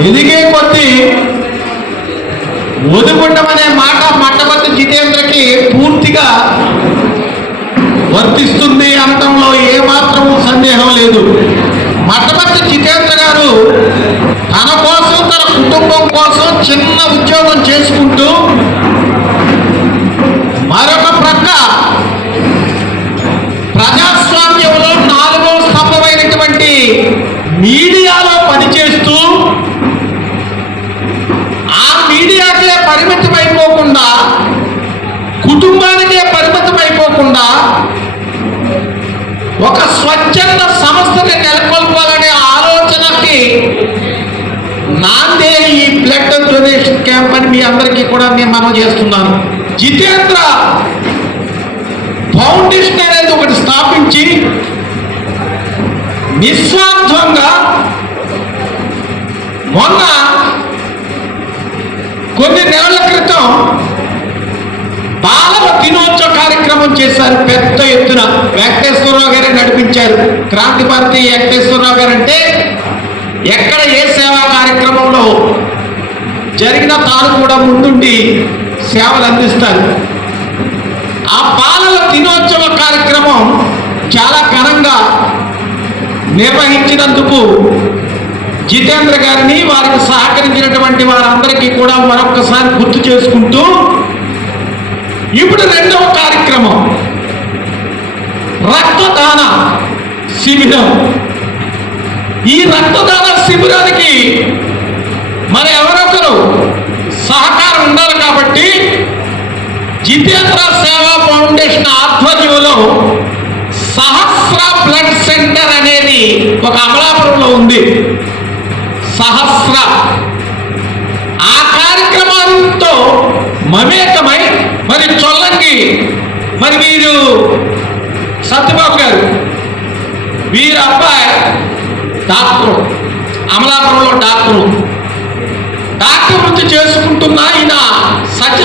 ఎదిగే కొద్దీ ఒదుగుండం అనే మాట మట్టపతి జితేంద్రకి పూర్తిగా వర్తిస్తుంది అనటంలో ఏమాత్రము సందేహం లేదు. మట్టపతి జితేంద్ర గారు తన కోసం తన కుటుంబం కోసం చిన్న పరిమితమైపోకుండా కుటుంబానికే పరిమితమైపోకుండా ఒక స్వచ్ఛంద సంస్థని నెలకొల్పాలనే ఆలోచనకి నాందే ఈ బ్లడ్ డొనేషన్ క్యాంప్ అని మీ అందరికీ కూడా నేను మనం చేస్తున్నాను. జితేంద్ర ఫౌండేషన్ అనేది ఒకటి స్థాపించి నిస్సు కొన్ని నెలల క్రితం బాలల దినోత్సవ కార్యక్రమం చేశారు. పెద్ద ఎత్తున వెంకటేశ్వరరావు గారే నడిపించారు. క్రాంతి భారతి వెంకటేశ్వరరావు గారు అంటే ఎక్కడ ఏ సేవా కార్యక్రమంలో జరిగిన తాను కూడా ముందుండి సేవలు అందిస్తారు. ఆ బాలల దినోత్సవ కార్యక్రమం చాలా ఘనంగా నిర్వహించినందుకు జితేంద్ర గారిని వారికి సహకరించినటువంటి వారందరికీ కూడా మరొకసారి గుర్తు చేసుకుంటూ ఇప్పుడు రెండవ కార్యక్రమం. రక్తదాన శిబిరం. ఈ రక్తదాన శిబిరానికి మరి ఎవరొకరు సహకారం ఉండాలి కాబట్టి జితేంద్ర సేవా ఫౌండేషన్ ఆధ్వర్యంలో సహస్ర బ్లడ్ సెంటర్ అనేది ఒక అమలాపురంలో ఉంది సహస్ర ఆ కార్యక్రమాలతో మమేకమై మరి చొల్లంగి మరి వీరు సత్యబాబు గారు వీరి అబ్బాయి డాక్టరు అమలాపురంలో డాక్టరు. డాక్టర్ వృత్తి చేసుకుంటున్న ఈయన సత్య